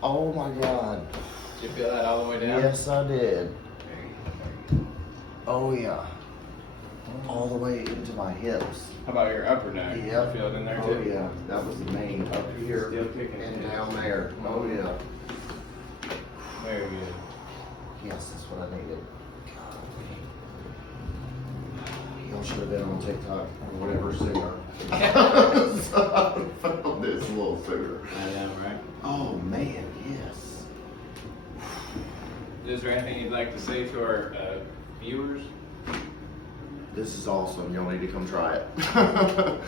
Oh my God. Did you feel that all the way down? Yes, I did. There you go. Oh yeah. All the way into my hips. How about your upper neck? Yep. You feel it in there Oh too? yeah. That was the main up here Still kicking. and down there. Oh yeah. Very good. Yes, that's what I needed. Y'all should have been on TikTok or whatever sooner. So I found this a little sooner. I know, right? Oh man, yes. Is there anything you'd like to say to our viewers? This is awesome. Y'all need to come try it.